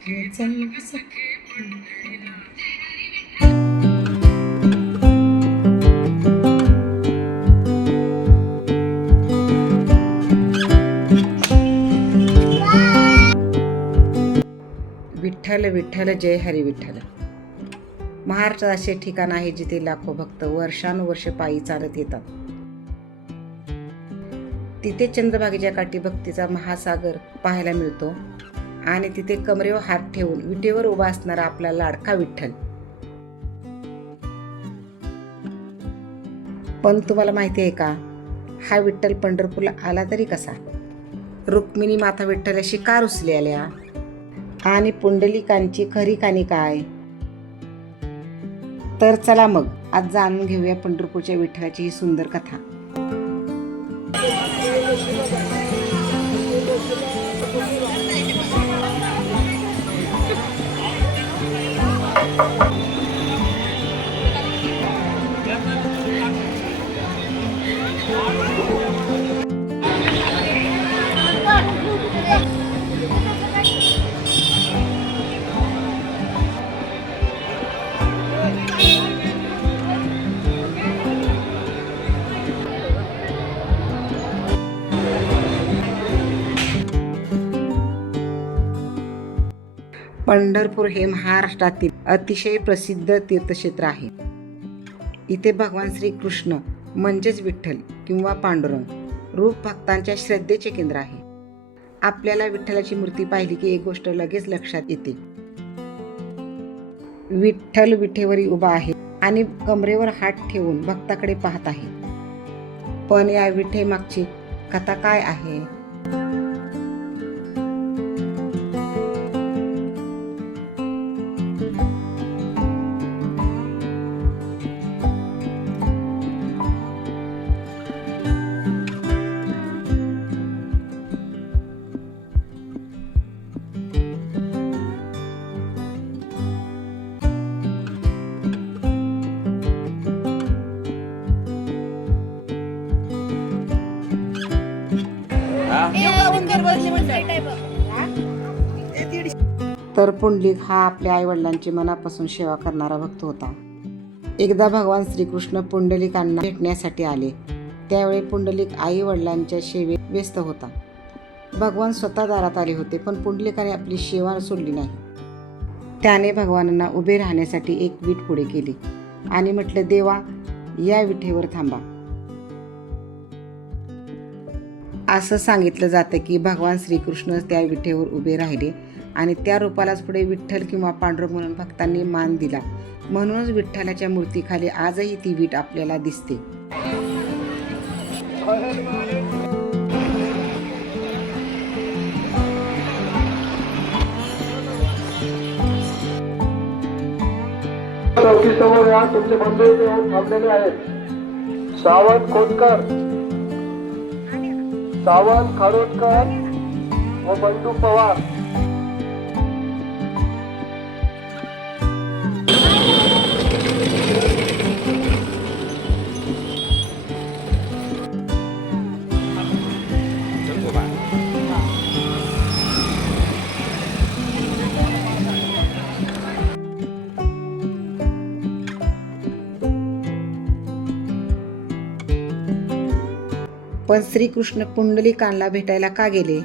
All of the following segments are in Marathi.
चल ग सखे. विठ्ठल विठ्ठल जय हरी विठ्ठल. महाराष्ट्रात असे ठिकाण आहे जिथे लाखो भक्त वर्षानुवर्ष पायी चालत येतात. तिथे चंद्रभागेच्या काठी भक्तीचा महासागर पाहायला मिळतो आणि तिथे कमरेवर हात ठेवून विटेवर उभा असणारा आपला लाडका विठ्ठल. पण तुम्हाला माहिती आहे का, हा विठ्ठल पंढरपूरला आला तरी कसा? रुक्मिणी माता विठ्ठलाशी का रुसली आल्या आणि पुंडलिकांची खरी कहाणी काय? तर चला मग आज जाणून घेऊया पंढरपूरच्या विठ्ठलाची ही सुंदर कथा. पंढरपूर हे महाराष्ट्रातील अतिशय प्रसिद्ध तीर्थक्षेत्र आहे. इथे भगवान श्रीकृष्ण म्हणजेच विठ्ठल किंवा पांडुरंग रूप भक्तांच्या श्रद्धेचे केंद्र आहे. आपल्याला विठ्ठलाची मूर्ती पाहिली की एक गोष्ट लगेच लक्षात येते. विठ्ठल विठेवरी उभा आहे आणि कमरेवर हात ठेवून भक्ताकडे पाहत आहे. पण या विठेमागची कथा काय आहे? तर पुंडलिक हा आपल्या आईवडिलांची मनापासून सेवा करणारा भक्त होता. एकदा भगवान श्रीकृष्ण पुंडलिकांना भेटण्यासाठी आले. त्यावेळी पुंडलिक आई वडिलांच्या सेवेत व्यस्त होता. भगवान स्वतः दारात आले होते, पण पुंडलिकाने आपली सेवा सोडली नाही. त्याने भगवानांना उभे राहण्यासाठी एक वीट पुढे केली आणि म्हटलं, देवा या विठेवर थांबा. असं सांगितलं जातं की भगवान श्रीकृष्ण त्या विठेवर उभे राहिले आणि त्या रूपालाच पुढे विठ्ठल किंवा पांडुरंग म्हणून भक्तांनी मान दिला. म्हणूनच विठ्ठलाच्या मूर्तीखाली आजही ती वीट आपल्याला दिसते. चौकीसमोर या तुमचे मंडळी थांबलेले आहेत. सावंत खोतकर, सावंत खारोटकर व बंडू पवार. पण श्रीकृष्ण पुंडलिकांना भेटायला का गेले?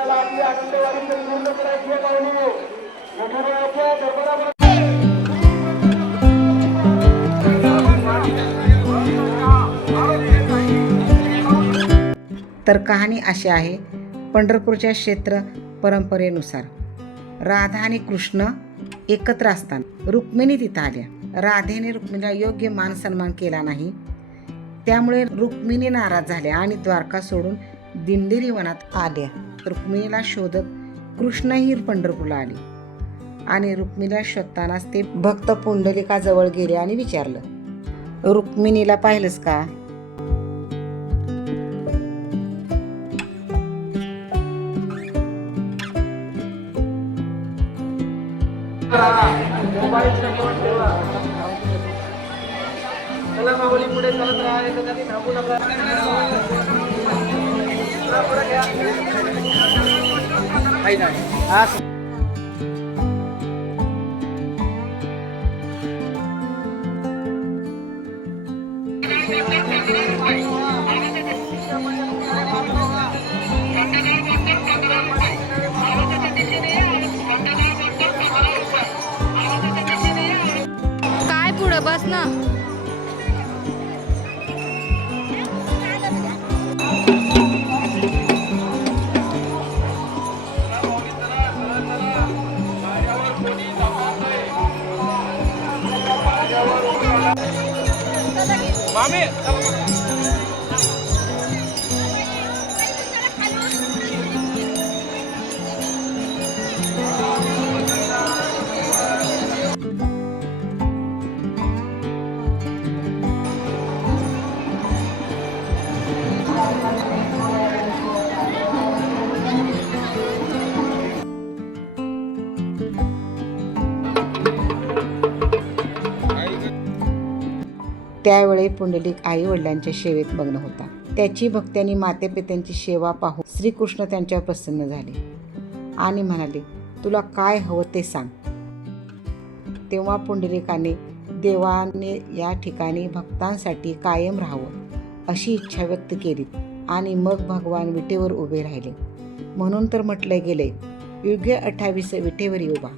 आपल्याला आपली आनंदवाडी पूर्ण करायची आहे पाहुणे. विठुरायाच्या दरबारामध्ये तर कहाणी अशी आहे. पंढरपूरच्या क्षेत्र परंपरेनुसार राधा आणि कृष्ण एकत्र असताना रुक्मिणी तिथं आल्या. राधेने रुक्मिणीला योग्य मान सन्मान केला नाही, त्यामुळे रुक्मिणी नाराज झाल्या आणि द्वारका सोडून दिंडेरी वनात आल्या. रुक्मिणीला शोधत कृष्णही पंढरपूरला आले आणि रुक्मिणीला शोधतानाच ते भक्त पुंडलिकाजवळ गेले आणि विचारलं, रुक्मिणीला पाहिलंस का? चला माऊली पुढे चालत राहा, एका जागी थांबू नका. चला पुढे घ्या. काय पुढं बस ना. त्यावेळी पुंडलिक आई वडिलांच्या सेवेत मग्न होता. त्याची भक्ती आणि मातेपित्यांची सेवा पाहून श्रीकृष्ण त्यांच्यावर प्रसन्न झाले आणि म्हणाले, तुला काय हवं ते सांग. तेव्हा पुंडलिकाने देवाने या ठिकाणी भक्तांसाठी कायम राहावं अशी इच्छा व्यक्त केली आणि मग भगवान विटेवर उभे राहिले. म्हणून तर म्हटले गेले, युगे 28 विटेवरी उभा.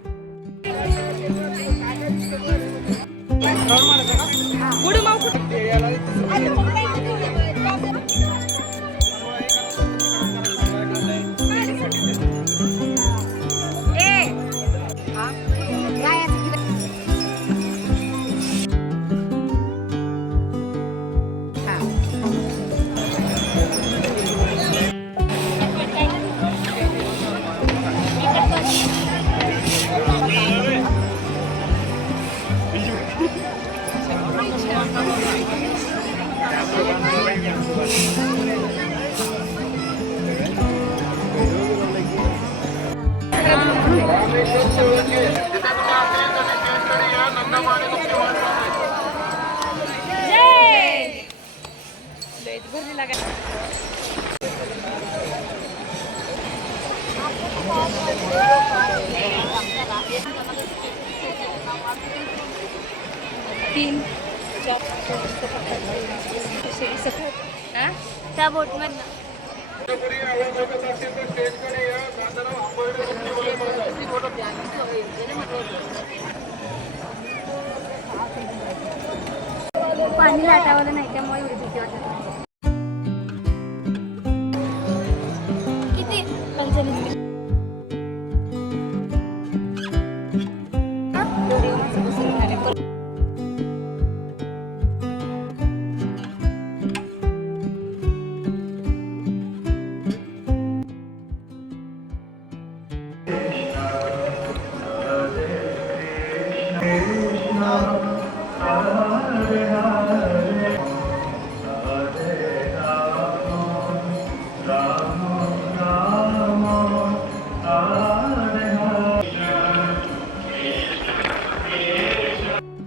त्या बोटमधनं पाणी लाटावलं नाही, त्यामुळे एवढी भीती वाटत. किती 45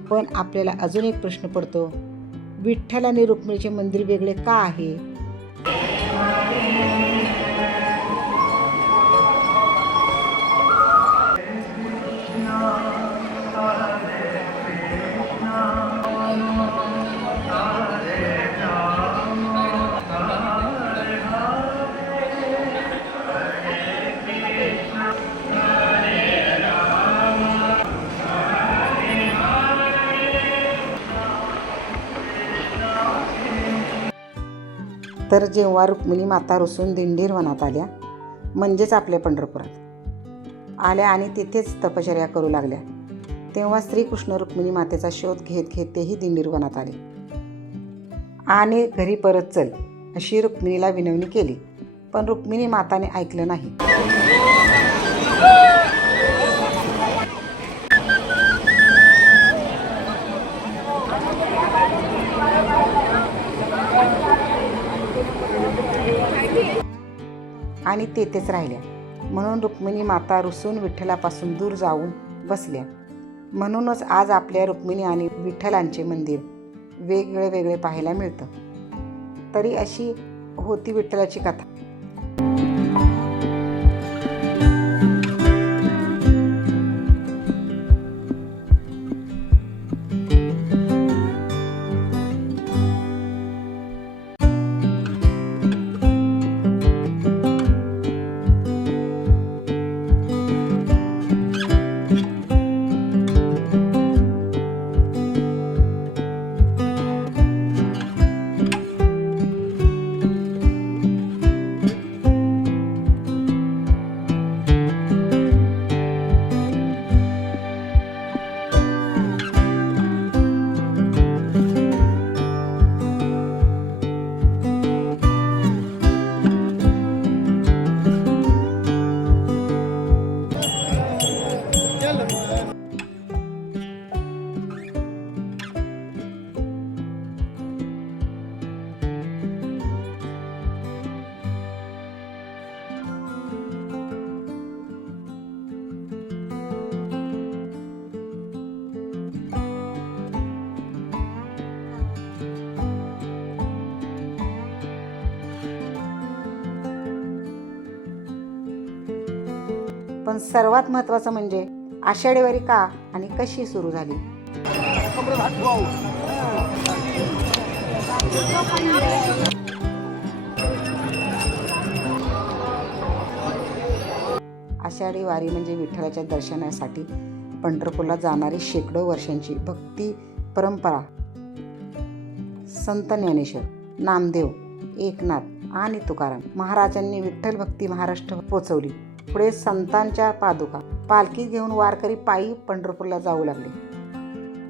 पण आपल्याला अजून एक प्रश्न पडतो, विठ्ठल आणि रुक्मिणीचे मंदिर वेगळे का आहे? तर जेव्हा रुक्मिणी माता रुसून दिंडीर वनात आल्या, म्हणजेच आपल्या पंढरपुरात आल्या आणि तिथेच तपश्चर्या करू लागल्या, तेव्हा श्रीकृष्ण रुक्मिणी मातेचा शोध घेत घेत तेही दिंडीर वनात आले आणि घरी परत चल अशी रुक्मिणीला विनवणी केली. पण रुक्मिणी माताने ऐकलं नाही. आणि तेथेच राहिल्या. म्हणून रुक्मिणी माता रुसून विठ्ठलापासून दूर जाऊन बसल्या. म्हणूनच आज आपल्या रुक्मिणी आणि विठ्ठलांचे मंदिर वेगळे वेगळे पाहायला मिळतं. तरी अशी होती विठ्ठलाची कथा. पण सर्वात महत्त्वाचं म्हणजे आषाढी वारी का आणि कशी सुरू झाली. आषाढी वारी म्हणजे विठ्ठलाच्या दर्शनासाठी पंढरपूरला जाणारी शेकडो वर्षांची भक्ती परंपरा. संत ज्ञानेश्वर, नामदेव, एकनाथ आणि तुकाराम महाराजांनी विठ्ठल भक्ती महाराष्ट्र पोचवली. पुढे संतांच्या पादुका पालखी घेऊन वारकरी पायी पंढरपूरला जाऊ लागले.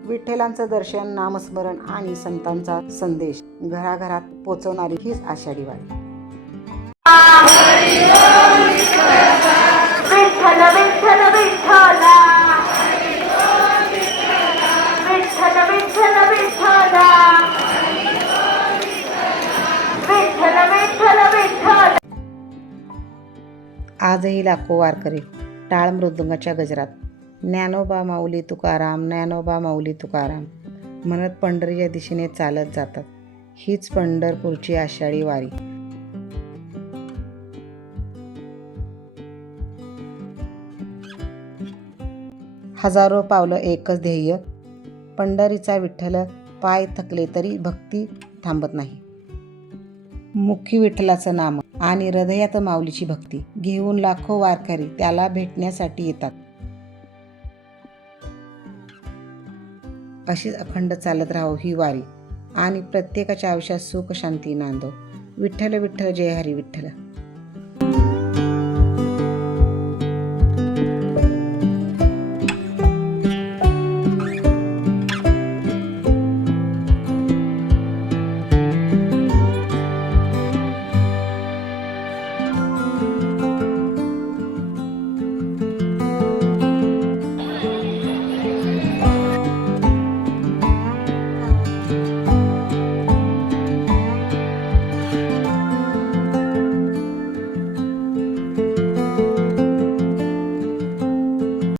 विठ्ठलांचं दर्शन, नामस्मरण आणि संतांचा संदेश घराघरात पोचवणारी हीच आषाढी वारी. विठ्ठल विठ्ठल विठ्ठला, विठ्ठल विठ्ठल विठ्ठला, विठ्ठल विठ्ठल विठ्ठल. आजही लाखो वारकरी टाळ मृदुंगाच्या गजरात ज्ञानोबा माऊली तुकाराम, ज्ञानोबा माऊली तुकाराम म्हणत पंढरीच्या दिशेने चालत जातात. हीच पंढरपूरची आषाढी वारी. हजारो पावलं एकच ध्येय, पंढरीचा विठ्ठल. पाय थकले तरी भक्ती थांबत नाही. मुखी विठ्ठलाचं नाम आणि हृदयात माऊलीची भक्ती घेऊन लाखो वारकरी त्याला भेटण्यासाठी येतात. अशीच अखंड चालत राहो ही वारी आणि प्रत्येकाच्या आयुष्यात सुख शांती नांदो. विठ्ठल विठ्ठल जय हरी विठ्ठल.